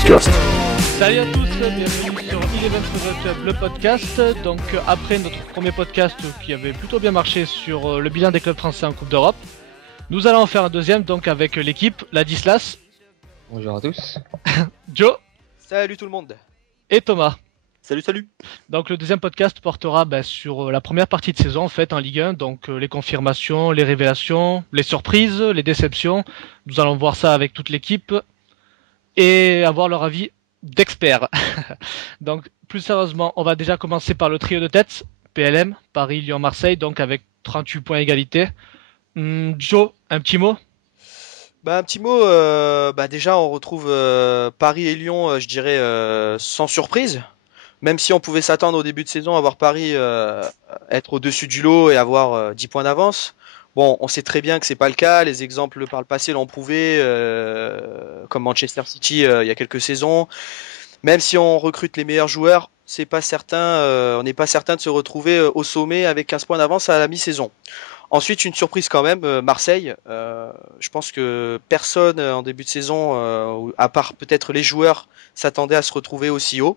podcast. Salut à tous, bienvenue sur Eleven Football Club, le podcast. Donc après notre premier podcast qui avait plutôt bien marché sur le bilan des clubs français en Coupe d'Europe, nous allons en faire un deuxième donc avec l'équipe, Ladislas. Bonjour à tous. Joe. Salut tout le monde. Et Thomas. Salut. Donc le deuxième podcast portera sur la première partie de saison en fait en Ligue 1, donc les confirmations, les révélations, les surprises, les déceptions. Nous allons voir ça avec toute l'équipe et avoir leur avis d'experts. Donc plus sérieusement, on va déjà commencer par le trio de tête, PLM, Paris, Lyon, Marseille, donc avec 38 points égalité. Joe, un petit mot? Un petit mot, déjà on retrouve Paris et Lyon, je dirais sans surprise. Même si on pouvait s'attendre au début de saison à voir Paris être au-dessus du lot et avoir 10 points d'avance. Bon, on sait très bien que c'est pas le cas. Les exemples par le passé l'ont prouvé, comme Manchester City il y a quelques saisons. Même si on recrute les meilleurs joueurs, c'est pas certain. On n'est pas certain de se retrouver au sommet avec 15 points d'avance à la mi-saison. Ensuite, une surprise quand même, Marseille. Je pense que personne en début de saison, à part peut-être les joueurs, s'attendait à se retrouver aussi haut.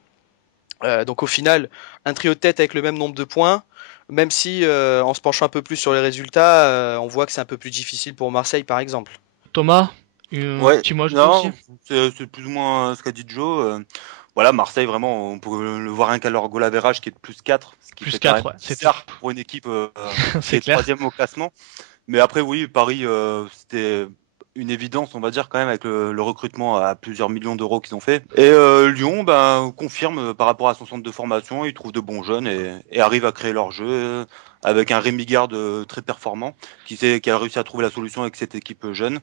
Donc au final, un trio de tête avec le même nombre de points, même si en se penchant un peu plus sur les résultats, on voit que c'est un peu plus difficile pour Marseille par exemple. Thomas, petit mot aussi. C'est plus ou moins ce qu'a dit Joe. Voilà, Marseille vraiment, on peut le voir rien qu'à leur goal average qui est de plus 4. Ce qui plus fait 4, ouais, c'est bizarre pour une équipe qui est clair. troisième au classement. Mais après oui, Paris, c'était une évidence, on va dire, quand même, avec le recrutement à plusieurs millions d'euros qu'ils ont fait. Et Lyon confirme par rapport à son centre de formation, ils trouvent de bons jeunes et arrivent à créer leur jeu avec un Rémi Garde très performant qui a réussi à trouver la solution avec cette équipe jeune.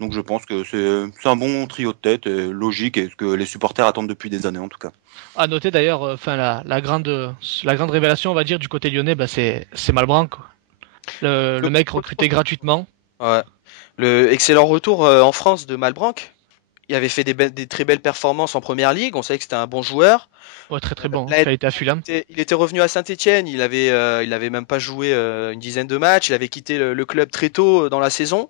Donc je pense que c'est un bon trio de tête, logique, et ce que les supporters attendent depuis des années en tout cas. À noter d'ailleurs, la grande révélation, on va dire, du côté lyonnais, c'est Malbranc, quoi. Le mec recruté gratuitement. Ouais. Le excellent retour en France de Malbranc. Il avait fait des très belles performances en première ligue. On savait que c'était un bon joueur. Ouais, très bon. Là, Il a été à Fulham. Il était revenu à Saint-Etienne. Il avait même pas joué une dizaine de matchs. Il avait quitté le club très tôt dans la saison.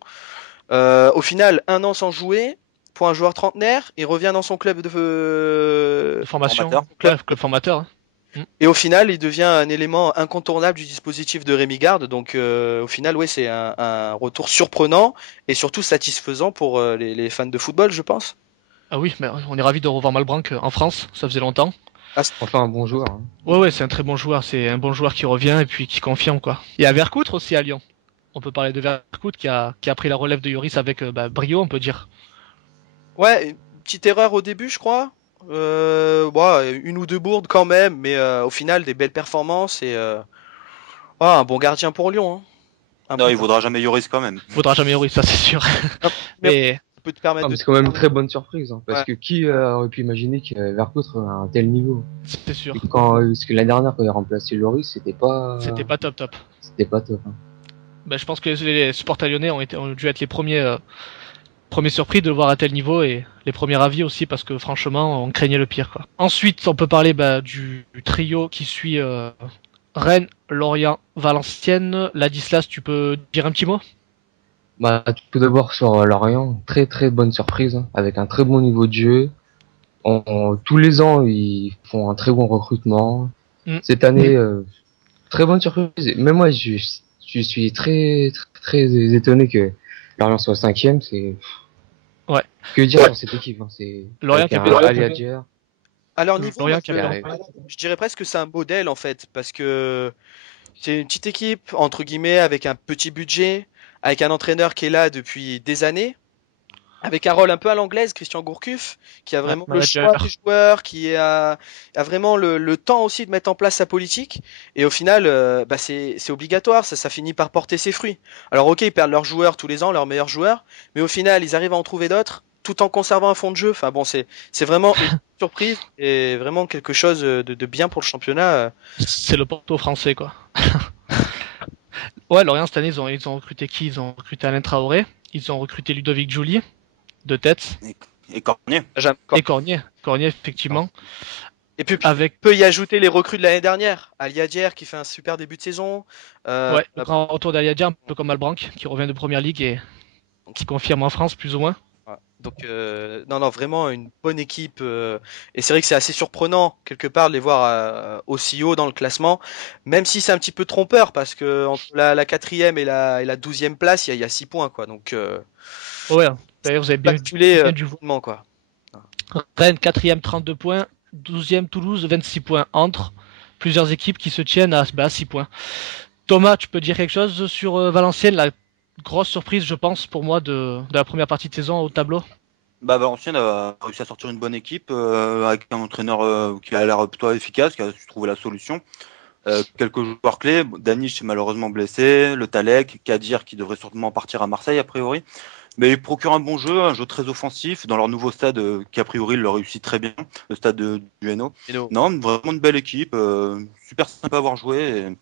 Au final, 1 an sans jouer pour un joueur trentenaire. Il revient dans son club de formation. Club formateur. Hein. Et au final, il devient un élément incontournable du dispositif de Rémi Garde. Donc, au final, ouais, c'est un retour surprenant et surtout satisfaisant pour les fans de football, je pense. Ah oui, mais on est ravis de revoir Malbranc en France. Ça faisait longtemps. Ah, c'est enfin un bon joueur. Hein. Ouais, c'est un très bon joueur. C'est un bon joueur qui revient et puis qui confirme, quoi. Il y a Vercoutre aussi à Lyon. On peut parler de Vercoutre qui a pris la relève de Yoris avec brio, on peut dire. Ouais, une petite erreur au début, je crois. Une ou deux bourdes quand même, mais au final des belles performances et un bon gardien pour Lyon. Hein. Non, il vaudra jamais Yoris quand même. Il vaudra jamais Yoris, ça c'est sûr. Mais on peut te permettre c'est quand même une très bonne surprise, hein, parce que qui aurait pu imaginer que Vercoutre a un tel niveau? C'est sûr. Parce que l'année dernière quand il a remplacé Loris, c'était pas top. C'était pas top. Hein. Je pense que les supporters lyonnais ont dû être les premiers surpris de le voir à tel niveau et les premiers avis aussi parce que franchement on craignait le pire, quoi. Ensuite on peut parler du trio qui suit Rennes, Lorient, Valenciennes. Ladislas, tu peux dire un petit mot? Tout d'abord sur Lorient, très très bonne surprise, hein, avec un très bon niveau de jeu. Tous les ans ils font un très bon recrutement. Cette année, très bonne surprise. Même moi je suis très très étonné que Lorient soit 5ème, c'est... Ouais. Que dire sur cette équipe, hein, c'est... Lorient qui a à leur niveau, je dirais presque que c'est un modèle en fait, parce que c'est une petite équipe, entre guillemets, avec un petit budget, avec un entraîneur qui est là depuis des années, avec un rôle un peu à l'anglaise, Christian Gourcuff, qui a vraiment le choix des joueurs, qui a vraiment le temps aussi de mettre en place sa politique. Et au final, c'est obligatoire, ça finit par porter ses fruits. Alors ok, ils perdent leurs joueurs tous les ans, leurs meilleurs joueurs, mais au final, ils arrivent à en trouver d'autres, tout en conservant un fond de jeu. Enfin bon, c'est vraiment une surprise et vraiment quelque chose de bien pour le championnat. C'est le Porto français, quoi. Ouais, Lorient cette année, ils ont recruté qui? Ils ont recruté Alain Traoré, ils ont recruté Ludovic Joly, de tête. Et Cornier. Et Cornier, effectivement. Et puis, peut y ajouter les recrues de l'année dernière. Aliadier qui fait un super début de saison. Le grand retour d'Aliadier, un peu comme Malbranc, qui revient de Première Ligue et qui confirme en France, plus ou moins. Ouais. Donc non, vraiment une bonne équipe. Et c'est vrai que c'est assez surprenant quelque part de les voir aussi haut dans le classement, même si c'est un petit peu trompeur parce que entre la quatrième et la 12e place, il y a 6 points quoi. Donc Ouais, d'ailleurs, vous avez basculé bien dû voir. rapidement, quoi. Rennes, 4e, 32 points. 12e, Toulouse, 26 points. Entre plusieurs équipes qui se tiennent à 6 points. Thomas, tu peux dire quelque chose sur Valenciennes, la grosse surprise, je pense, pour moi, de la première partie de saison au tableau? Bah, Valenciennes a réussi à sortir une bonne équipe avec un entraîneur qui a l'air plutôt efficace, qui a su trouver la solution. Quelques joueurs clés, Danish est malheureusement blessé, Le Talek, Kadir qui devrait sûrement partir à Marseille a priori. Mais ils procurent un jeu très offensif dans leur nouveau stade qui a priori le réussit très bien, le stade du Hainaut. Non, vraiment une belle équipe, super sympa à avoir joué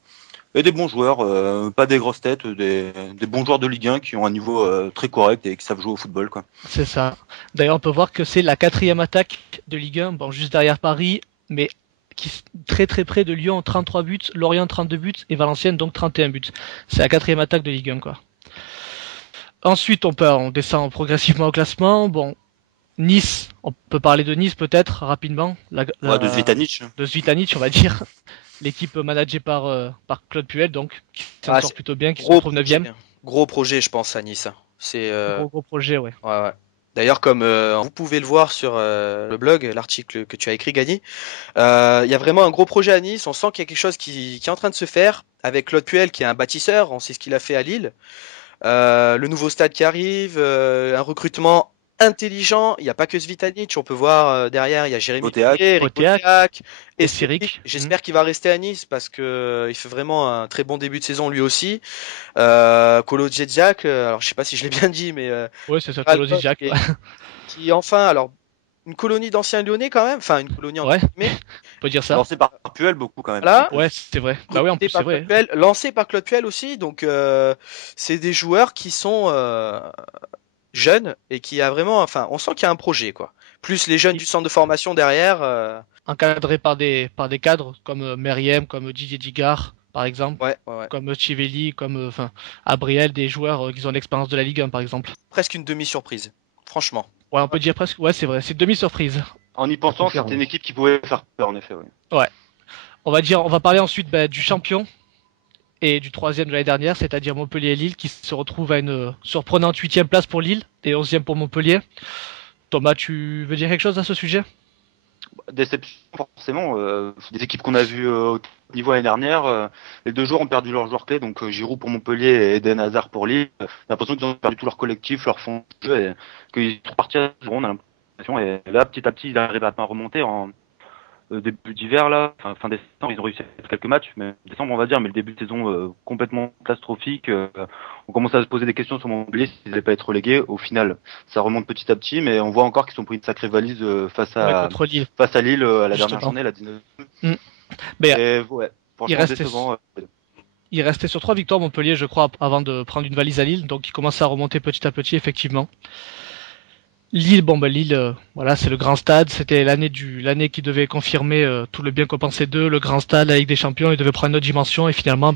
et des bons joueurs, pas des grosses têtes, des bons joueurs de Ligue 1 qui ont un niveau très correct et qui savent jouer au football, quoi. C'est ça. D'ailleurs, on peut voir que c'est la 4e attaque de Ligue 1, bon, juste derrière Paris, mais très très près de Lyon, 33 buts, Lorient 32 buts et Valenciennes donc 31 buts. C'est la 4e attaque de Ligue 1, quoi. Ensuite, on descend progressivement au classement. Bon, Nice, on peut parler de Nice peut-être rapidement. De Zvitanic. De Zvitanic, on va dire. L'équipe managée par Claude Puel, donc, qui s'en sort plutôt bien, qui se retrouve 9e. Gros projet, je pense, à Nice. C'est gros projet, ouais. Ouais. D'ailleurs, comme vous pouvez le voir sur le blog, l'article que tu as écrit, Gagny, il y a vraiment un gros projet à Nice. On sent qu'il y a quelque chose qui est en train de se faire avec Claude Puel, qui est un bâtisseur. On sait ce qu'il a fait à Lille. Le nouveau stade qui arrive, un recrutement intelligent. Il n'y a pas que Zvitanic, on peut voir derrière, il y a Jérémy Potéac et Siric. J'espère qu'il va rester à Nice parce que il fait vraiment un très bon début de saison lui aussi. Kolo Djedjak, alors je sais pas si je l'ai bien dit, mais ouais, c'est ça, Kolo Djedjak. Qui enfin, alors une colonie d'anciens Lyonnais quand même, enfin une colonie entre guillemets. On peut dire ça. Lancé par Puel beaucoup quand même. Voilà. Ouais, c'est vrai. Bah oui, en plus c'est vrai. Lancé par Claude Puel aussi, donc c'est des joueurs qui sont jeunes et qui a vraiment, enfin, on sent qu'il y a un projet quoi. Plus les jeunes du centre de formation derrière. Encadrés par des cadres comme Meriem, comme Didier Digard par exemple, ouais. comme Chivelli, comme Abriel, des joueurs qui ont l'expérience de la Ligue 1 par exemple. Presque une demi-surprise, franchement. Ouais, on peut dire presque. Ouais, c'est vrai, c'est demi-surprise. En y pensant, c'était une équipe qui pouvait faire peur en effet. Ouais. On va parler ensuite du champion et du 3e de l'année dernière, c'est-à-dire Montpellier et Lille, qui se retrouvent à une surprenante 8e place pour Lille et 11e pour Montpellier. Thomas, tu veux dire quelque chose à ce sujet? Déception, forcément. Des équipes qu'on a vues au niveau l'année dernière, les deux joueurs ont perdu leurs joueurs clés, donc Giroud pour Montpellier et Eden Hazard pour Lille. J'ai l'impression qu'ils ont perdu tout leur collectif, leur fond de jeu, et qu'ils sont repartis à zéro, on a l'impression. Et là, petit à petit, ils arrivent à remonter en début d'hiver, là, fin décembre, ils ont réussi à faire quelques matchs, mais décembre, on va dire, mais le début de saison complètement catastrophique. On commence à se poser des questions sur Montpellier s'ils n'allaient pas être relégués. Au final, ça remonte petit à petit, mais on voit encore qu'ils ont pris une sacrée valise face à Lille à la dernière journée, la 19e. Mais ouais, franchement, décevant. Il restait sur 3 victoires Montpellier, je crois, avant de prendre une valise à Lille, donc il commence à remonter petit à petit, effectivement. Lille, Lille, voilà, c'est le grand stade. C'était l'année qui devait confirmer tout le bien qu'on pensait d'eux, le grand stade, la Ligue des Champions. Il devait prendre une autre dimension et finalement,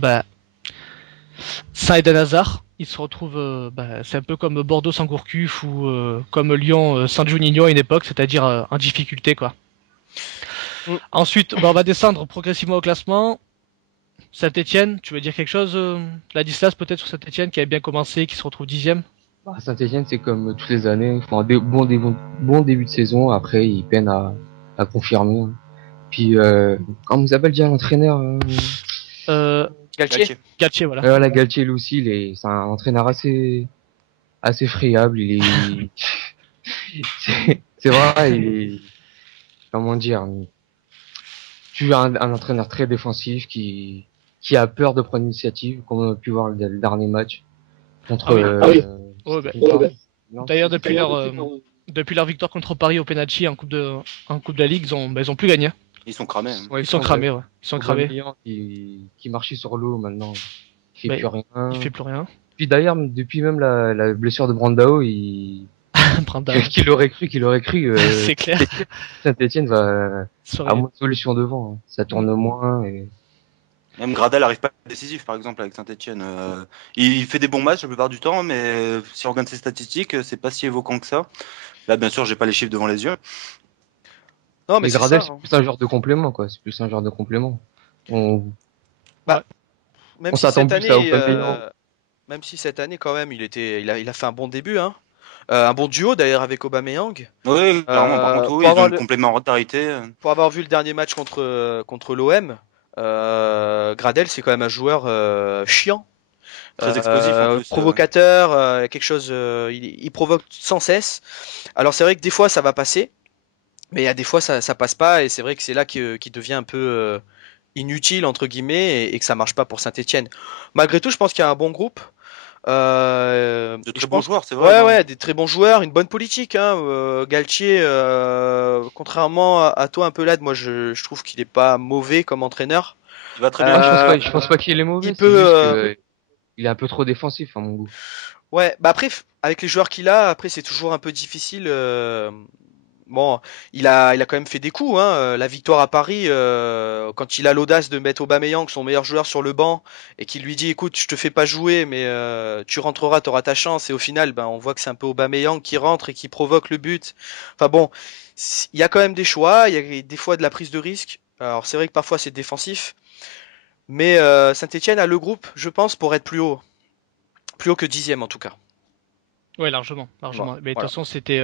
sans Eden Hazard, il se retrouve, c'est un peu comme Bordeaux sans Gourcuff ou comme Lyon sans Juninho à une époque, c'est-à-dire en difficulté, quoi. Ensuite, on va descendre progressivement au classement. Saint-Etienne, tu veux dire quelque chose, Ladislas, peut-être sur Saint-Etienne qui avait bien commencé, qui se retrouve 10e? Saint-Etienne, c'est comme toutes les années, ils font un bon début de saison, après ils peinent à confirmer. Puis, comment vous appelez déjà l'entraîneur Galtier, voilà. Voilà, Galtier, lui aussi, c'est un entraîneur assez friable, c'est vrai, comment dire, tu as un entraîneur très défensif qui a peur de prendre l'initiative, comme on a pu voir le dernier match contre D'ailleurs, depuis leur victoire contre Paris au penalty en coupe de la Ligue, ils ont plus gagné. Ils sont cramés. Hein. Ouais, ils sont cramés. Qui marchait sur l'eau maintenant, il fait plus rien. Puis d'ailleurs, depuis même la blessure de Brandao, qu'il aurait cru. C'est clair. Saint-Etienne va à moins de solution devant. Hein. Ça tourne moins et Même Gradel n'arrive pas à être décisif, par exemple, avec Saint-Etienne. Il fait des bons matchs la plupart du temps, mais si on regarde ses statistiques, c'est pas si évoquant que ça. Là, bien sûr, j'ai pas les chiffres devant les yeux. Non, mais Gradel, c'est ça, c'est plus un genre de complément, quoi. C'est plus un genre de complément. même on si s'attend cette plus à année, Aubameyang. même si cette année quand même, il a fait un bon début, hein. Un bon duo d'ailleurs avec Aubameyang. Oui, clairement. Par contre, oui, ils ont une complémentarité. Pour avoir vu le dernier match contre l'OM, Gradel c'est quand même un joueur chiant. Très explosif en plus. Provocateur, quelque chose, il provoque sans cesse. Alors c'est vrai que des fois ça va passer, mais il y a des fois ça passe pas, et c'est vrai que c'est là qu'il devient un peu inutile entre guillemets, et que ça marche pas pour Saint-Etienne. Malgré tout, je pense qu'il y a un bon groupe. De très bons joueurs, c'est vrai. Ouais, des très bons joueurs, une bonne politique. Hein. Galtier, contrairement à toi un peu là, moi je trouve qu'il est pas mauvais comme entraîneur. Il va très bien. Je pense pas qu'il est mauvais. Il est un peu trop défensif à mon goût. Ouais, bah après avec les joueurs qu'il a, après c'est toujours un peu difficile. Bon, il a quand même fait des coups, hein. La victoire à Paris, quand il a l'audace de mettre Aubameyang, son meilleur joueur, sur le banc, et qu'il lui dit, écoute, je te fais pas jouer, mais tu rentreras, t'auras ta chance. Et au final, ben, on voit que c'est un peu Aubameyang qui rentre et qui provoque le but. Enfin bon, il y a quand même des choix, il y a des fois de la prise de risque. Alors c'est vrai que parfois c'est défensif, mais Saint-Etienne a le groupe, je pense, pour être plus haut que 10e en tout cas. Ouais, largement. Voilà. Mais de toute façon, c'était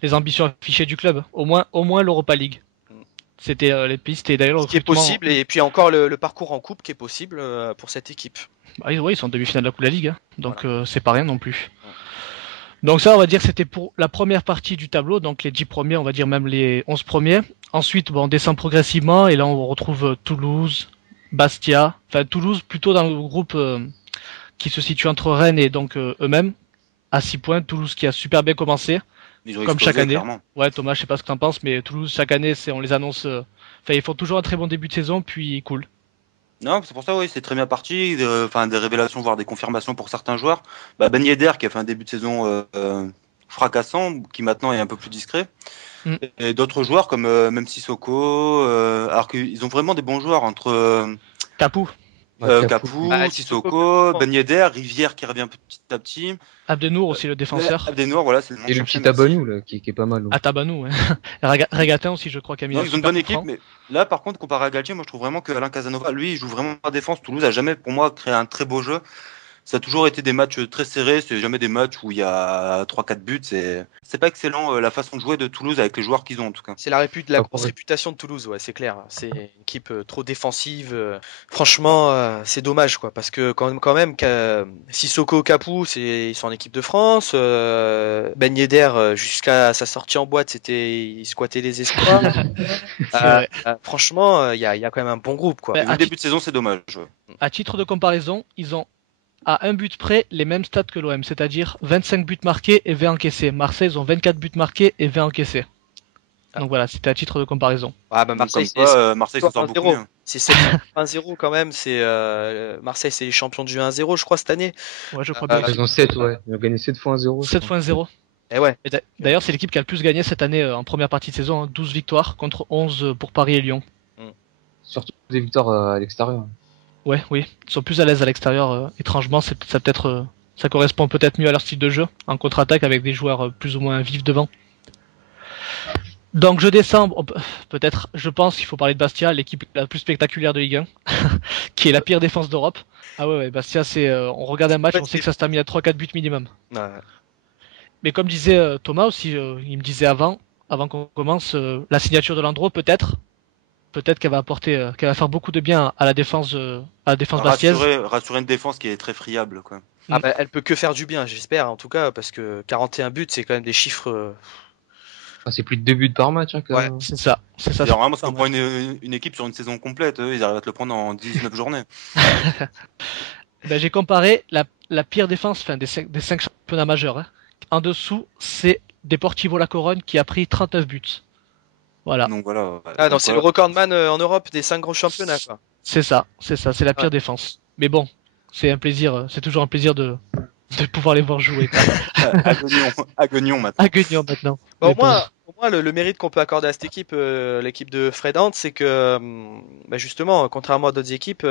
les ambitions affichées du club. Au moins l'Europa League. C'était les pistes, et d'ailleurs ce qui est possible, et puis encore le parcours en coupe qui est possible pour cette équipe. Bah, oui, ils sont en demi-finale de la Coupe de la Ligue, hein. Donc voilà. c'est pas rien non plus. Donc ça, on va dire que c'était pour la première partie du tableau, donc les 10 premiers, on va dire même les 11 premiers. Ensuite, on descend progressivement, et là on retrouve Toulouse, Bastia, enfin Toulouse plutôt dans le groupe qui se situe entre Rennes et donc eux-mêmes, à 6 points. Toulouse qui a super bien commencé, comme chaque année. Clairement. Ouais, Thomas, je sais pas ce que t'en penses, mais Toulouse, chaque année, on les annonce. Enfin, ils font toujours un très bon début de saison, puis cool. Non, c'est pour ça, oui, c'est très bien parti. Des révélations, voire des confirmations pour certains joueurs. Ben Yedder qui a fait un début de saison fracassant, qui maintenant est un peu plus discret. Et d'autres joueurs comme même Sissoko, alors qu'ils ont vraiment des bons joueurs entre Capou, Sissoko, Ben Yedder, Rivière qui revient petit à petit. Abdenour aussi, le défenseur. Abdenour, voilà, c'est le nom. Et le petit Tabanou là, qui est pas mal. Ah, Tabanou, ouais. Regatin aussi, je crois, Camille. Ils ont une bonne équipe, mais là, par contre, comparé à Galtier, moi je trouve vraiment que Alain Casanova, lui, il joue vraiment à défense. Toulouse a jamais, pour moi, créé un très beau jeu. Ça a toujours été des matchs très serrés, c'est jamais des matchs où il y a 3-4 buts. C'est pas excellent la façon de jouer de Toulouse avec les joueurs qu'ils ont en tout cas. C'est la grosse réputation de Toulouse, ouais, c'est clair. C'est une équipe trop défensive. Franchement, c'est dommage, quoi, parce que quand même, Sissoko, Capou, ils sont en équipe de France. Ben Yedder, jusqu'à sa sortie en boîte, il squattait les espoirs. Franchement, il y a quand même un bon groupe, quoi. Le début de saison, c'est dommage. À titre de comparaison, ils ont à un but près les mêmes stats que l'OM, c'est-à-dire 25 buts marqués et 20 encaissés. Marseille, ils ont 24 buts marqués et 20 encaissés. Donc voilà, c'était à titre de comparaison. Ah bah Marseille, Marseille s'en sort beaucoup mieux. C'est 1-0 quand même. Marseille, c'est les champions du 1-0, je crois, cette année. Ouais, je crois bien. Ils ont 7, ouais. Ils ont gagné 7 fois 1-0. 7 fois 1-0. Et ouais. D'ailleurs, c'est l'équipe qui a le plus gagné cette année en première partie de saison, hein, 12 victoires contre 11 pour Paris et Lyon. Surtout des victoires à l'extérieur. Ouais, oui, ils sont plus à l'aise à l'extérieur. Étrangement, ça correspond peut-être mieux à leur style de jeu, en contre-attaque avec des joueurs plus ou moins vifs devant. Donc je descends, peut-être, je pense qu'il faut parler de Bastia, l'équipe la plus spectaculaire de Ligue 1, qui est la pire défense d'Europe. Ah ouais, Bastia, on regarde un match, on sait que ça se termine à 3-4 buts minimum. Ouais. Mais comme disait Thomas aussi, il me disait avant qu'on commence, la signature de Landreau peut-être qu'elle va apporter, qu'elle va faire beaucoup de bien à la défense bastiaise. Rassurer une défense qui est très friable, quoi. Ah bah, elle peut que faire du bien, j'espère, en tout cas, parce que 41 buts, c'est quand même des chiffres. C'est plus de 2 buts par match, hein, ouais, c'est ça. Vraiment, si on prend une équipe sur une saison complète, ils arrivent à te le prendre en 19 journées. J'ai comparé la pire défense, des 5 championnats majeurs. Hein. En dessous, c'est Deportivo La Corogne qui a pris 39 buts. Voilà. Donc voilà. C'est le recordman en Europe des 5 gros championnats, quoi. C'est ça, c'est la pire défense. Mais bon, c'est toujours un plaisir de pouvoir les voir jouer. À Guignon maintenant. Bah, au moins moi, le mérite qu'on peut accorder à cette équipe, l'équipe de Fred Hand, c'est que justement, contrairement à d'autres équipes,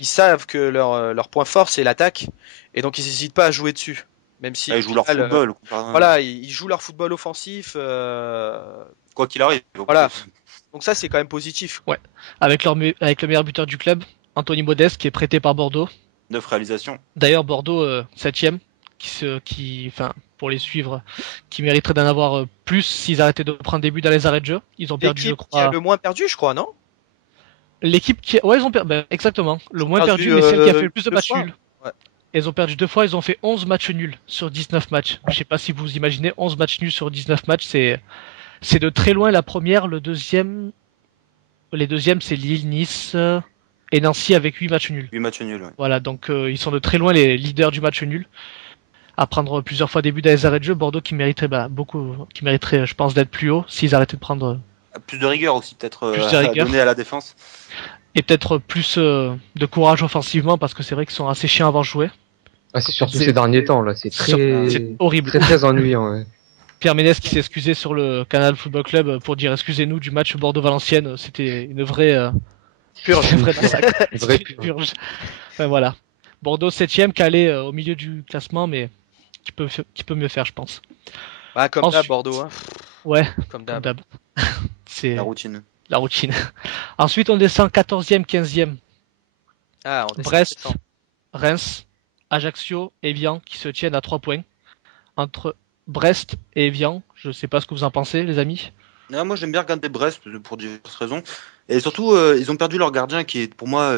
ils savent que leur point fort c'est l'attaque, et donc ils n'hésitent pas à jouer dessus. Même si Ils jouent leur football. Voilà, ils jouent leur football offensif. Quoi qu'il arrive. Voilà. Donc ça, c'est quand même positif. Ouais. Avec le meilleur buteur du club, Anthony Modeste, qui est prêté par Bordeaux. 9 réalisations. D'ailleurs, Bordeaux 7ème, pour les suivre, qui mériterait d'en avoir plus s'ils arrêtaient de prendre des buts dans les arrêts de jeu. Ils ont perdu, je crois. Qui a le moins perdu, je crois, non? L'équipe qui, ouais, ils ont perdu, exactement. Le moins perdu, mais celle qui a fait le plus de matchs nuls. Ouais. Ils ont perdu 2 fois, ils ont fait 11 matchs nuls sur 19 matchs. Je sais pas si vous imaginez, 11 matchs nuls sur 19 matchs, c'est de très loin la première. Les deuxièmes, c'est Lille, Nice et Nancy avec 8 matchs nuls. 8 matchs nuls, ouais. Voilà, donc ils sont de très loin les leaders du match nul. À prendre plusieurs fois des buts dans les arrêts de jeu, Bordeaux qui mériterait je pense, d'être plus haut s'ils arrêtaient de prendre plus de rigueur aussi, peut-être à donner à la défense. Et peut-être plus de courage offensivement, parce que c'est vrai qu'ils sont assez chiants avant de jouer. Ah, c'est surtout ces derniers temps, là, c'est horrible. Très ennuyant, ouais. Pierre Ménès qui s'est excusé sur le Canal Football Club pour dire excusez-nous du match Bordeaux-Valenciennes, c'était une vraie purge. Une vraie purge. Enfin, voilà. Bordeaux 7ème, calé au milieu du classement, mais qui peut mieux faire, je pense. Bah, comme d'hab, Bordeaux. Hein. Ouais, comme d'hab. C'est la routine. La routine. Ensuite, on descend 14e, 15e. Ah, on Brest, Reims, Ajaccio, Evian qui se tiennent à 3 points. Entre Brest et Evian, je sais pas ce que vous en pensez, les amis. Non, moi, j'aime bien regarder Brest pour diverses raisons. Et surtout, ils ont perdu leur gardien qui est, pour moi,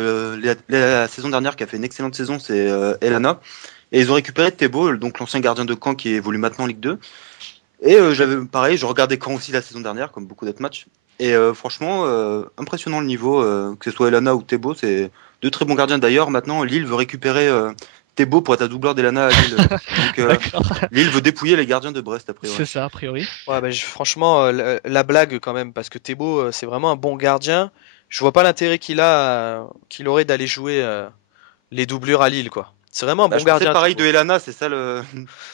la saison dernière, qui a fait une excellente saison, c'est Elana. Et ils ont récupéré Thébault, donc l'ancien gardien de Caen qui évolue maintenant en Ligue 2. Et je regardais Caen aussi la saison dernière, comme beaucoup d'autres matchs. Et franchement, impressionnant le niveau, que ce soit Elana ou Thébault, c'est deux très bons gardiens. D'ailleurs, maintenant, Lille veut récupérer Thébault pour être un doubleur d'Elana à Lille. Donc, Lille veut dépouiller les gardiens de Brest, a priori. C'est ça, a priori. Ouais, franchement, la blague quand même, parce que Thébault, c'est vraiment un bon gardien. Je vois pas l'intérêt qu'il aurait d'aller jouer les doublures à Lille, quoi. C'est vraiment un bon gardien. C'est pareil de Elana, c'est ça le.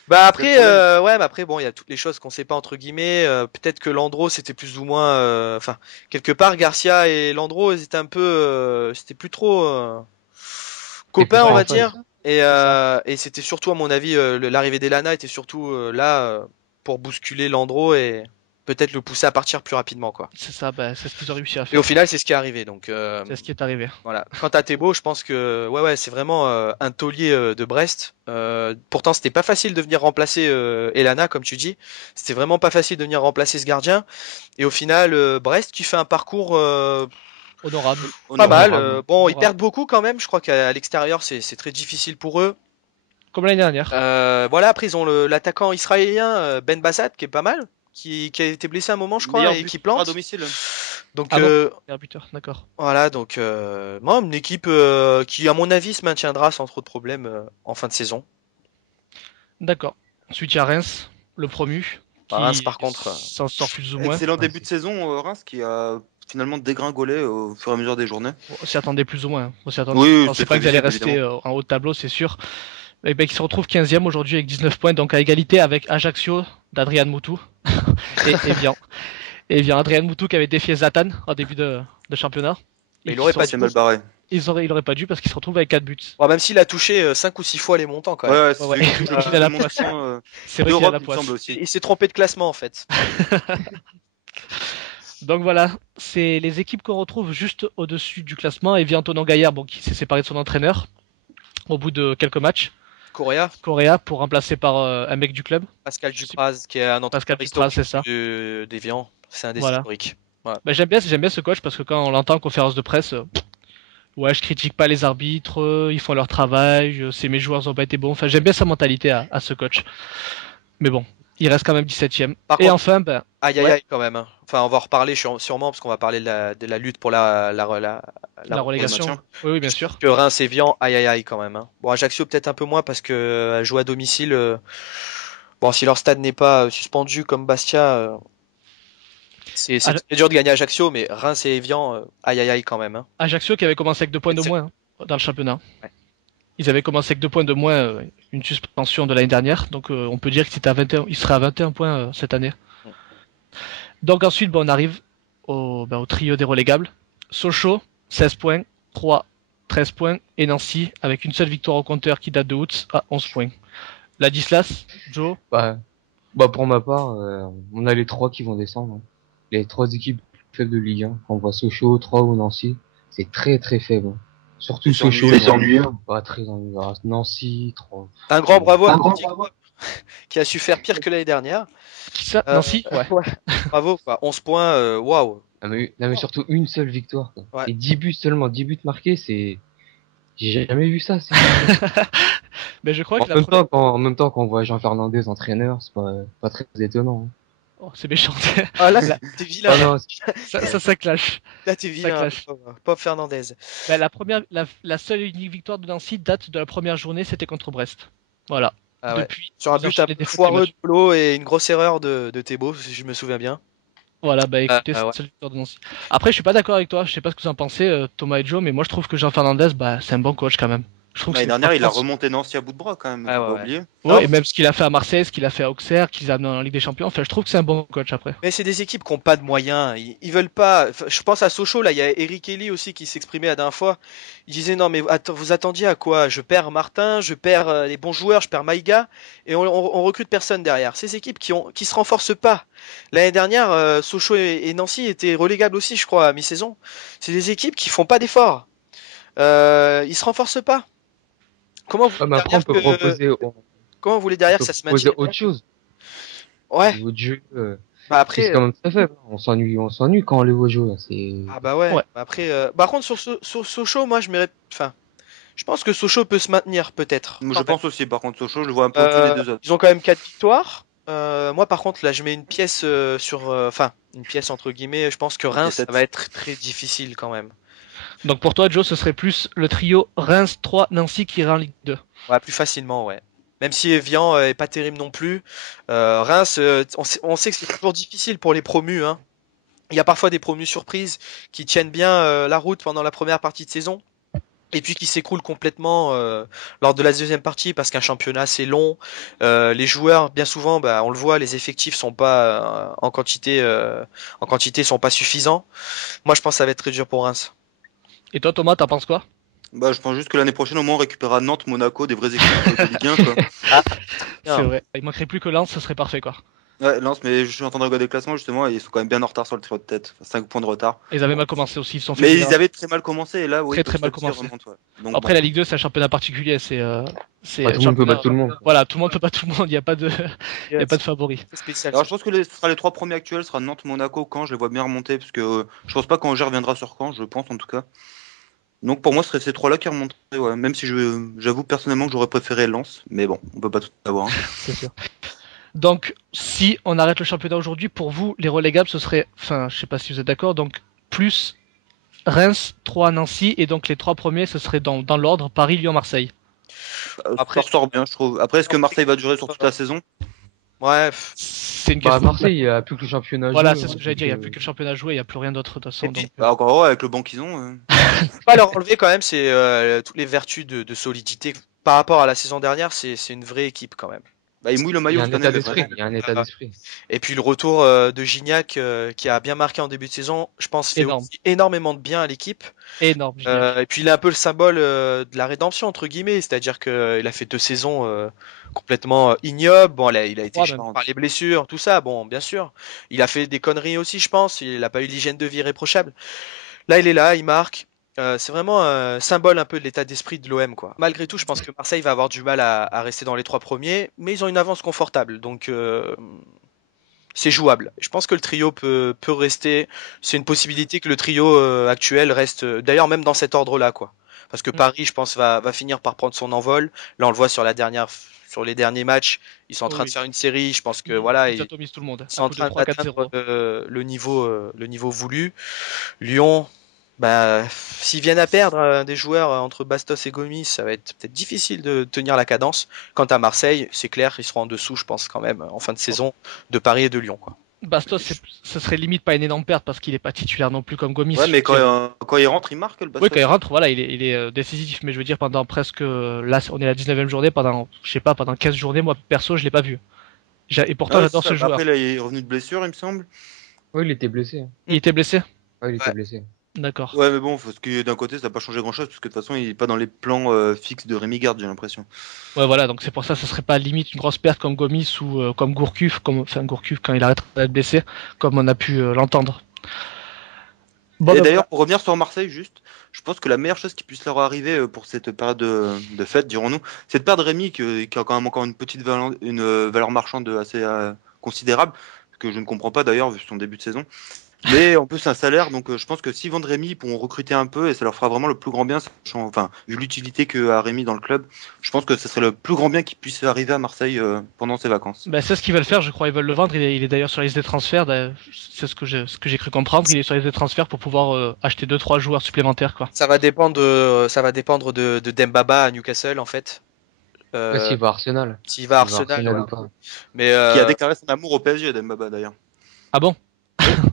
Bah après, mais après bon, il y a toutes les choses qu'on sait pas entre guillemets. Peut-être que Landreau c'était plus ou moins, enfin quelque part Garcia et Landreau ils étaient un peu, c'était plus trop copains on va dire. Et c'était surtout à mon avis l'arrivée d'Elana était surtout là pour bousculer Landreau et peut-être le pousser à partir plus rapidement quoi. C'est ça, c'est ce qu'ils ont réussi à faire. Et au final c'est ce qui est arrivé donc. C'est ce qui est arrivé. Voilà. Quant à Thébault, je pense que ouais c'est vraiment un taulier de Brest. Pourtant c'était pas facile de venir remplacer Elana comme tu dis. C'était vraiment pas facile de venir remplacer ce gardien. Et au final Brest qui fait un parcours honorable. Pas mal. Bon ils perdent beaucoup quand même. Je crois qu'à l'extérieur c'est très difficile pour eux. Comme l'année dernière. Voilà après ils ont l'attaquant israélien Ben Bassat qui est pas mal. Qui a été blessé à un moment, je crois, et qui plante. À domicile. Donc, buteur, d'accord. Voilà, donc, une équipe qui, à mon avis, se maintiendra sans trop de problèmes en fin de saison. D'accord. Ensuite, il y a Reims, le promu. Reims, par contre, s'en sort plus ou moins. Excellent début de saison, Reims, qui a finalement dégringolé au fur et à mesure des journées. On s'y attendait plus ou moins. On s'y attendait. Oui, on sait pas qu'ils allaient rester en haut de tableau, c'est sûr. Et ben, qui se retrouve 15e aujourd'hui avec 19 points, donc à égalité avec Ajaccio d'Adrian Moutou et bien. Et bien Adrian Moutou qui avait défié Zlatan en début de championnat. Mais il aurait pas dû. Mal barré. Il aurait pas dû parce qu'il se retrouve avec 4 buts. Ouais, même s'il a touché 5 ou 6 fois les montants quand même. Ouais, il a la poisse. C'est vrai qu'il a la poisse. Il s'est trompé de classement en fait. Donc voilà, c'est les équipes qu'on retrouve juste au-dessus du classement. Et vient Antonin Gaillard, qui s'est séparé de son entraîneur au bout de quelques matchs. Correa pour remplacer par un mec du club. Pascal Dupraz qui est un entraîneur historique d'Evian. C'est un des historiques. Voilà. Bah, j'aime bien ce coach parce que quand on l'entend en conférence de presse, ouais, je critique pas les arbitres, ils font leur travail, mes joueurs ont pas été bons. Enfin, j'aime bien sa mentalité à ce coach. Mais bon, il reste quand même 17ème. Et enfin, aïe quand même. Hein. Enfin, on va en reparler sûrement parce qu'on va parler de la lutte pour la relégation. Oui, bien sûr. Que Reims et Vian, aïe quand même. Hein. Bon, Ajaccio peut-être un peu moins parce que jouer à domicile. Bon, si leur stade n'est pas suspendu comme Bastia, c'est dur de gagner Ajaccio, mais Reims et Evian, aïe quand même. Hein. Ajaccio qui avait commencé avec 2 points de moins dans le championnat. Ouais. Ils avaient commencé avec 2 points de moins, une suspension de l'année dernière, donc on peut dire qu'il serait à 21 points cette année. Donc ensuite, on arrive au trio des relégables. Sochaux, 16 points, 3, 13 points, et Nancy, avec une seule victoire au compteur qui date de août, à 11 points. Ladislas, Joe? Pour ma part, on a les 3 qui vont descendre. Les 3 équipes faibles de Ligue 1. On voit Sochaux, 3 ou Nancy. C'est très très faible. Surtout Sochaux. C'est ennuyeux. Pas très ennuyeux. Nancy, 3. Un grand bravo à Nancy qui a su faire pire que l'année dernière. Qui ça? Nancy? Ouais. Bravo, quoi. 11 points, waouh. Mais surtout une seule victoire. Quoi. Ouais. Et 10 buts seulement, 10 buts marqués, c'est... J'ai jamais vu ça. Mais je crois que en même temps, quand on voit Jean Fernandez entraîneur, c'est pas très étonnant. Oh, c'est méchant. Ah là, t'es vilain. Ah non, ça clash. Là, t'es vilain. Pauvre Fernandez. La seule et unique victoire de Nancy date de la première journée, c'était contre Brest. Voilà. Ah ouais. Depuis, sur un but un peu foireux de Polo et une grosse erreur de Thébault, si je me souviens bien. Voilà, écoutez, c'est la seule victoire de Nancy. Après, je suis pas d'accord avec toi, je sais pas ce que vous en pensez, Thomas et Joe, mais moi je trouve que Jean Fernandez, c'est un bon coach quand même. L'année dernière, il a remonté Nancy à bout de bras quand même, faut pas oublier. Ouais, et même ce qu'il a fait à Marseille, ce qu'il a fait à Auxerre, qu'il a amené en Ligue des Champions, enfin, je trouve que c'est un bon coach après. Mais c'est des équipes qui n'ont pas de moyens, ils veulent pas. Je pense à Sochaux, là, il y a Eric Elie aussi qui s'exprimait la dernière fois. Il disait non, mais vous attendiez à quoi? Je perds Martin, je perds les bons joueurs, je perds Maïga, et on recrute personne derrière. Ces équipes qui se renforcent pas. L'année dernière, Sochaux et Nancy étaient relégables aussi, je crois, à mi-saison. C'est des équipes qui font pas d'efforts. Ils se renforcent pas. Comment vous voulez derrière ça se maintienne autre chose. Ouais. Au niveau de jeu, après c'est quand même très faible. On s'ennuie quand on les voit jouer. Ah bah ouais. Après, par contre sur Sochaux, moi je pense que Sochaux peut se maintenir peut-être. Je pense aussi. Par contre Sochaux, je le vois un peu au-dessus des deux autres. Ils ont quand même 4 victoires. Moi par contre là, je mets une pièce une pièce entre guillemets. Je pense que Reims ça va être très difficile quand même. Donc pour toi, Joe, ce serait plus le trio Reims 3 Nancy qui ira en Ligue 2. Ouais, plus facilement, ouais. Même si Evian est pas terrible non plus. Reims, on sait que c'est toujours difficile pour les promus. Hein. Il y a parfois des promus surprises qui tiennent bien la route pendant la première partie de saison. Et puis qui s'écroulent complètement lors de la deuxième partie parce qu'un championnat c'est long. Les joueurs, bien souvent, on le voit, les effectifs sont pas en quantité sont pas suffisants. Moi, je pense que ça va être très dur pour Reims. Et toi, Thomas, t'en penses quoi? Je pense juste que l'année prochaine, au moins, on récupérera Nantes, Monaco, des vraies équipes de Ligue 1, quoi. C'est vrai. Il manquerait plus que Lens, ce serait parfait, quoi. Ouais, Lens, mais je suis en train de regarder le classement, justement, et ils sont quand même bien en retard sur le trio de tête. 5 points de retard. Ils avaient mal commencé aussi. Mais ils avaient très mal commencé, et là, oui. Très mal commencé. Donc, après, la Ligue 2, c'est un championnat particulier. Tout le monde peut battre tout le monde. Voilà, tout le monde peut battre tout le monde. Il n'y a pas de favori. Alors, je pense que ce sera les 3 premiers actuels, ce sera Nantes, Monaco, Caen. Je les vois bien remonter, parce que je pense pas qu'Angers reviendra sur Caen, je pense en tout cas. Donc pour moi, ce serait ces 3-là qui remonteraient, ouais. Même si j'avoue personnellement que j'aurais préféré Lens, mais bon, on peut pas tout avoir. Hein. C'est sûr. Donc, si on arrête le championnat aujourd'hui, pour vous, les relégables, ce serait, je sais pas si vous êtes d'accord, donc plus Reims, 3 Nancy, et donc les 3 premiers, ce serait dans l'ordre Paris, Lyon, Marseille. Après, ça ressort bien, je trouve. Après, est-ce que Marseille va durer sur toute la saison? Bref, c'est une question. Marseille, il n'y a plus que le championnat à jouer. Voilà, c'est ce que j'allais dire, il n'y a plus que le championnat à jouer, il n'y a plus rien d'autre de toute façon. Puis, encore avec le banc qu'ils ont. Faut pas leur enlever quand même, c'est toutes les vertus de solidité. Par rapport à la saison dernière, c'est une vraie équipe quand même. Ils mouillent le maillot cette année. Il y a un état d'esprit. Et puis le retour de Gignac qui a bien marqué en début de saison, je pense fait aussi énormément de bien à l'équipe. Énorme. Et puis il est un peu le symbole de la rédemption entre guillemets, c'est-à-dire qu'il a fait 2 saisons complètement ignobles. Bon, il a été par les blessures, tout ça. Bon, bien sûr, il a fait des conneries aussi, je pense. Il n'a pas eu l'hygiène de vie irréprochable. Là, il est là, il marque. C'est vraiment un symbole un peu de l'état d'esprit de l'OM, quoi. Malgré tout, je pense que Marseille va avoir du mal à rester dans les 3 premiers, mais ils ont une avance confortable, donc c'est jouable. Je pense que le trio peut rester. C'est une possibilité que le trio actuel reste, d'ailleurs même dans cet ordre-là, quoi. Parce que Paris, je pense, va finir par prendre son envol. Là, on le voit sur les derniers matchs, ils sont en train de faire une série. Je pense que voilà, ils atomisent tout le monde. Ils sont en train d'atteindre le niveau voulu. Lyon. S'ils viennent à perdre des joueurs entre Bastos et Gomis, ça va être peut-être difficile de tenir la cadence. Quant à Marseille, c'est clair, ils seront en dessous, je pense quand même, en fin de saison, de Paris et de Lyon, quoi. Bastos, ce serait limite pas une énorme perte parce qu'il est pas titulaire non plus comme Gomis. Ouais, mais quand il rentre, il marque le Bastos. Oui, quand il rentre, voilà, il est décisif. Mais je veux dire, pendant presque, là, on est à la 19e journée, pendant 15 journées, moi perso, je l'ai pas vu. Et pourtant, j'adore ça, ce joueur. Après, là, il est revenu de blessure, il me semble. Oui, il était blessé. Il était blessé? Ouais, il était blessé. D'accord. Ouais, mais bon, parce que d'un côté, ça n'a pas changé grand-chose, parce que de toute façon, il est pas dans les plans fixes de Rémi Garde, j'ai l'impression. Ouais, voilà, donc c'est pour ça, ça serait pas limite une grosse perte comme Gomis ou comme Gourcuff, Gourcuff quand il arrête d'être blessé, comme on a pu l'entendre. Bon, et d'ailleurs, pour revenir sur Marseille, juste, je pense que la meilleure chose qui puisse leur arriver pour cette période de fête, dirons-nous, c'est de perdre Rémi, qui a quand même encore une petite valeur marchande assez considérable, que je ne comprends pas d'ailleurs, vu son début de saison. Mais en plus, un salaire, donc je pense que s'ils vendent Rémi, ils pourront recruter un peu et ça leur fera vraiment le plus grand bien, enfin, vu l'utilité qu'a Rémi dans le club, je pense que ce serait le plus grand bien qui puisse arriver à Marseille pendant ses vacances. Bah, c'est ce qu'ils veulent faire, je crois, ils veulent le vendre, il est d'ailleurs sur la liste des transferts, c'est ce que j'ai cru comprendre, il est sur la liste des transferts pour pouvoir acheter 2-3 joueurs supplémentaires, quoi. Ça va dépendre de Dembaba à Newcastle, en fait. S'il va à Arsenal. S'il va à Arsenal, ouais. ou pas. Mais qui a déclaré son amour au PSG, Dembaba d'ailleurs. Ah bon?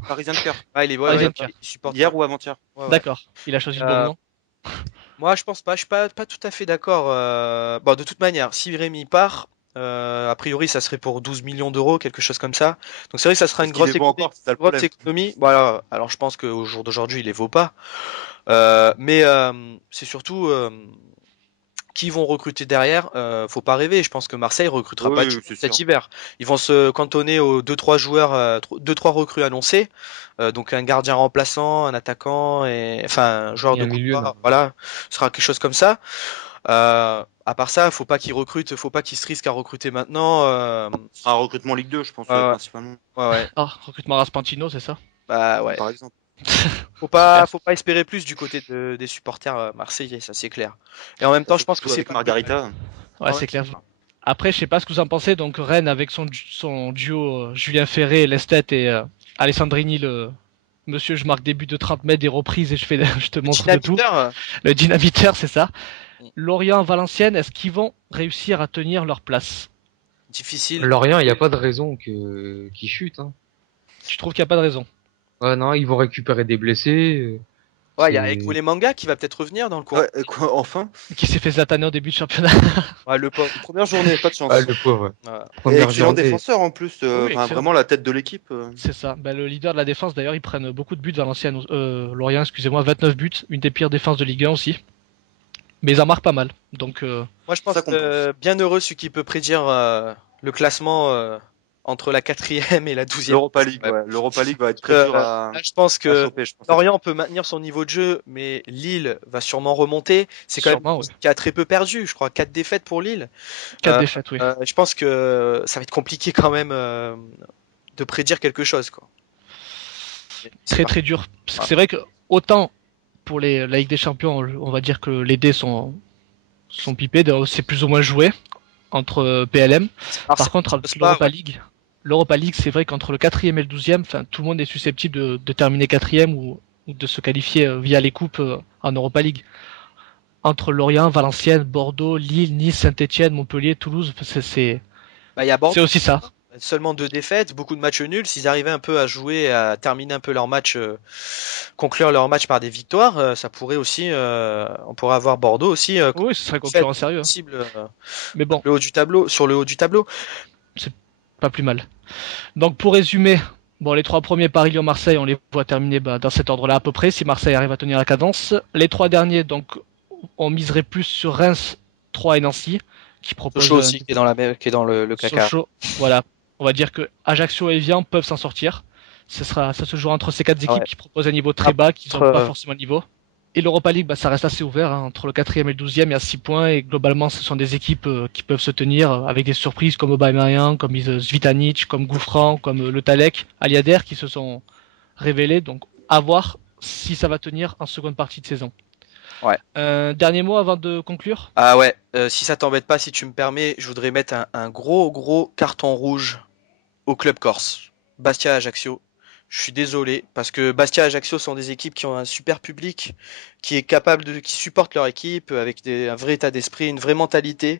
Parisien de cœur. Ah, il est Parisien de il supporte hier ou avant-hier. Ouais. D'accord, il a choisi le bon nom. Moi, je pense pas. Je suis pas tout à fait d'accord. Bon, de toute manière, si Rémi part, a priori, ça serait pour 12 millions d'euros, quelque chose comme ça. Donc c'est vrai que ça sera une grosse économie. Voilà. Alors je pense qu'au jour d'aujourd'hui, il les vaut pas. Mais c'est surtout qui vont recruter derrière. Faut pas rêver. Je pense que Marseille recrutera pas cet hiver. Ils vont se cantonner aux 2-3 joueurs, 2-3 recrues annoncées. Donc un gardien remplaçant, un attaquant et enfin un joueur de milieu. Voilà, ce sera quelque chose comme ça. À part ça, faut pas qu'ils recrutent, faut pas qu'ils se risquent à recruter maintenant. Ce sera un recrutement Ligue 2, je pense, principalement. Ouais. Ah, recrutement Raspantino, c'est ça? Bah ouais. Par exemple. Faut pas espérer plus du côté des supporters marseillais, ça c'est clair. Et en même temps, je pense que c'est Margarita. Ouais, c'est clair. Après, je sais pas ce que vous en pensez. Donc Rennes avec son duo Julien Ferré, Lestat et Alessandrini, le monsieur, je marque des buts de 30 mètres, des reprises et je te montre de tout. Le dynamiteur, c'est ça. Lorient, Valenciennes, est-ce qu'ils vont réussir à tenir leur place? Difficile. Lorient, il n'y a pas de raison qu'ils chutent. Hein. Tu trouves qu'il n'y a pas de raison? Ouais, non, ils vont récupérer des blessés. Ouais, il y a Ekole Manga qui va peut-être revenir dans le courant. Ouais, enfin. Qui s'est fait zataner au début de championnat. Ouais, le pauvre. Première journée, pas de chance. Ah, le pauvre. Ouais. Et excellent défenseur en plus, vraiment la tête de l'équipe. C'est ça. Ben, le leader de la défense, d'ailleurs, ils prennent beaucoup de buts Valenciennes. Lorient, excusez-moi, 29 buts, une des pires défenses de Ligue 1 aussi. Mais ils en marquent pas mal. Donc, moi, je pense bien heureux celui qui peut prédire le classement entre la 4e et la 12e. L'Europa League, ouais. L'Europa League va être très dur à. Je pense que Lorient peut maintenir son niveau de jeu, mais Lille va sûrement remonter. C'est quand même qui a très peu perdu, je crois, 4 défaites pour Lille. 4 défaites, oui. Je pense que ça va être compliqué quand même de prédire quelque chose, quoi. Très dur. Parce que c'est vrai que autant pour la Ligue des Champions, on va dire que les dés sont pipés, c'est plus ou moins joué entre PLM. Par contre, l'Europa League, c'est vrai qu'entre le 4e et le 12e, tout le monde est susceptible de terminer 4e ou de se qualifier via les coupes en Europa League. Entre Lorient, Valenciennes, Bordeaux, Lille, Nice, Saint-Etienne, Montpellier, Toulouse, c'est aussi ça. Seulement 2 défaites, beaucoup de matchs nuls. S'ils arrivaient un peu à jouer, à terminer un peu leur match, conclure leur match par des victoires, ça pourrait aussi, on pourrait avoir Bordeaux aussi. Oui, ce serait concurrent sérieux. Mais bon, sur le haut du tableau, c'est pas plus mal. Donc pour résumer, bon, les 3 premiers Paris, Lyon, Marseille, on les voit terminer dans cet ordre-là à peu près, si Marseille arrive à tenir la cadence. Les 3 derniers, donc, on miserait plus sur Reims, 3 et Nancy, qui proposent aussi, qui est dans le caca. Voilà. On va dire que Ajaccio et Evian peuvent s'en sortir. Ça se jouera entre ces 4 équipes qui proposent un niveau très bas, qui n'ont pas forcément le niveau. Et l'Europa League, ça reste assez ouvert, entre le 4e et le 12e, il y a 6 points, et globalement, ce sont des équipes qui peuvent se tenir avec des surprises comme Aubameyang, comme Zvitanic, comme Gouffran, comme Le Talek, Aliader, qui se sont révélés. Donc, à voir si ça va tenir en seconde partie de saison. Ouais. Dernier mot avant de conclure. Ah ouais, si ça t'embête pas, si tu me permets, je voudrais mettre un gros carton rouge au club corse. Bastia-Ajaccio. Je suis désolé, parce que Bastia et Ajaccio sont des équipes qui ont un super public, qui est capable qui supporte leur équipe avec un vrai état d'esprit, une vraie mentalité.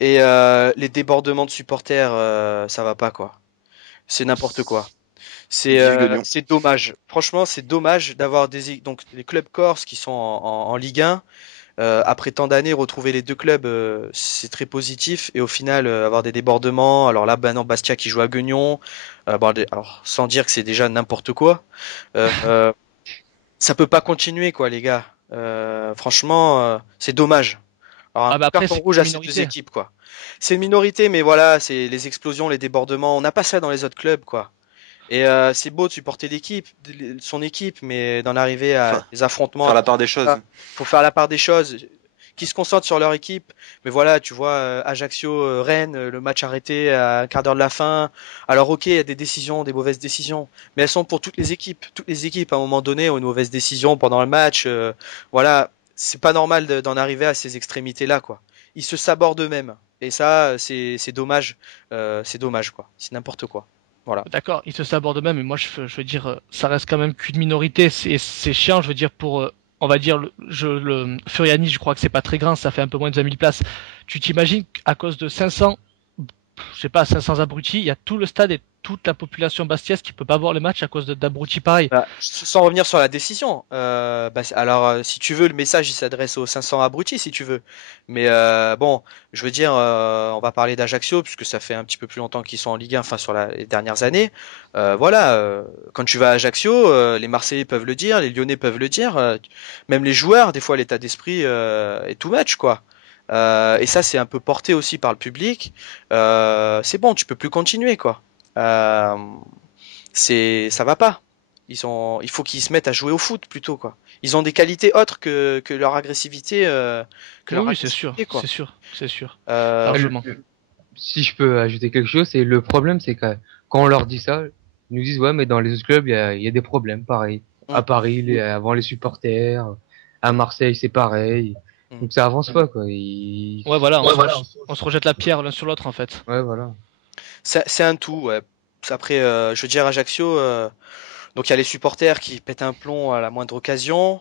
Et les débordements de supporters, ça va pas, quoi. C'est n'importe quoi. C'est dommage. Franchement, c'est dommage d'avoir les clubs corses qui sont en Ligue 1 après tant d'années, retrouver les deux clubs, c'est très positif. Et au final, avoir des débordements. Alors là, non, Bastia qui joue à Guignon. Alors, sans dire que c'est déjà n'importe quoi. Ça peut pas continuer, quoi, les gars. Franchement, c'est dommage. Alors, après, carton rouge à ces deux équipes, quoi. C'est une minorité, mais voilà, c'est les explosions, les débordements. On n'a pas ça dans les autres clubs, quoi. Et c'est beau de supporter son équipe, mais d'en arriver à des affrontements. Faire la part des choses. Faut faire la part des choses. Qui se concentrent sur leur équipe. Mais voilà, tu vois, Ajaccio, Rennes, le match arrêté à un quart d'heure de la fin. Alors ok, il y a des décisions, des mauvaises décisions, mais elles sont pour toutes les équipes. Toutes les équipes, à un moment donné, ont une mauvaise décision pendant le match. Voilà, c'est pas normal d'en arriver à ces extrémités-là, quoi. Ils se sabordent eux-mêmes. Et ça, c'est dommage. C'est dommage, quoi. C'est n'importe quoi. Voilà. D'accord, ils se sabordent eux-mêmes, mais moi je veux dire, ça reste quand même qu'une minorité. C'est chiant, je veux dire, pour... on va dire, le Furiani, je crois que c'est pas très grand, ça fait un peu moins de 20 000 places. Tu t'imagines qu'à cause de 500, je sais pas, 500 abrutis, il y a tout le stade et toute la population bastiaise qui peut pas voir le match à cause d'abrutis pareils. Sans revenir sur la décision, alors si tu veux, le message il s'adresse aux 500 abrutis si tu veux. Mais bon, je veux dire, on va parler d'Ajaccio puisque ça fait un petit peu plus longtemps qu'ils sont en Ligue 1, enfin sur les dernières années. Voilà, quand tu vas à Ajaccio, les Marseillais peuvent le dire, les Lyonnais peuvent le dire, même les joueurs, des fois l'état d'esprit est too much, quoi. Et ça c'est un peu porté aussi par le public. C'est bon, tu peux plus continuer, quoi. Ça va pas. Il faut qu'ils se mettent à jouer au foot plutôt, quoi. Ils ont des qualités autres que leur agressivité. Oui, c'est sûr, quoi. C'est sûr. Largement. Si je peux ajouter quelque chose, c'est le problème, c'est que quand on leur dit ça, ils nous disent ouais, mais dans les autres clubs, il y a des problèmes, pareil. À Paris, avant les supporters, à Marseille, c'est pareil. Donc ça avance pas, quoi. Ouais, voilà, on se rejette la pierre l'un sur l'autre, en fait. Ouais, voilà. C'est un tout, ouais. Après, je veux dire, Ajaccio, donc il y a les supporters qui pètent un plomb à la moindre occasion.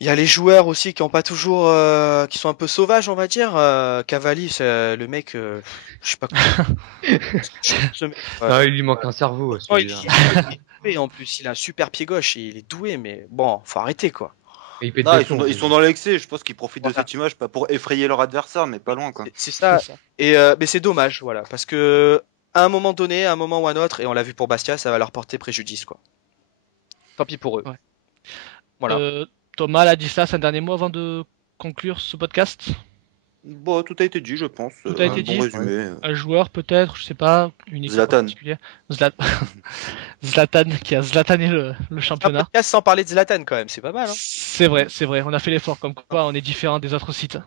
Il y a les joueurs aussi qui ont pas toujours, qui sont un peu sauvages, on va dire. Cavalli, c'est le mec, je sais pas comment. Non, il lui manque un cerveau. Il est doué, en plus, il a un super pied gauche, il est doué, mais bon, faut arrêter, quoi. Ils sont dans l'excès, je pense qu'ils profitent de cette image, pas pour effrayer leur adversaire, mais pas loin, quoi. C'est ça. Et mais c'est dommage, voilà, parce que à un moment donné, à un moment ou à un autre, et on l'a vu pour Bastia, ça va leur porter préjudice, quoi. Tant pis pour eux. Ouais. Voilà. Thomas, Ladislas, un dernier mot avant de conclure ce podcast? Bon, tout a été dit, je pense. Tout a été dit. Résumé. Un joueur peut-être, je sais pas, une équipe particulière. Zlatan qui a zlatané le championnat. Un podcast sans parler de Zlatan quand même, c'est pas mal. Hein. C'est vrai. On a fait l'effort, comme quoi on est différent des autres sites.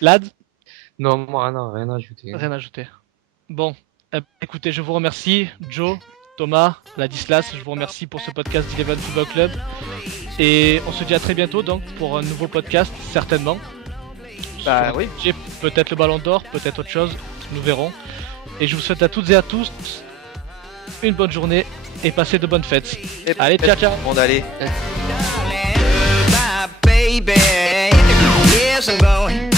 Lad? Non, moi rien à ajouter. Rien à ajouter. Bon, écoutez, je vous remercie, Joe, Thomas, Ladislas, je vous remercie pour ce podcast d'Eleven Football Club. Et on se dit à très bientôt donc pour un nouveau podcast, certainement. Bah oui. Peut-être le Ballon d'Or, peut-être autre chose, nous verrons. Et je vous souhaite à toutes et à tous une bonne journée et passez de bonnes fêtes. Allez, ciao. Bon, allez. Baby, yes, I'm going.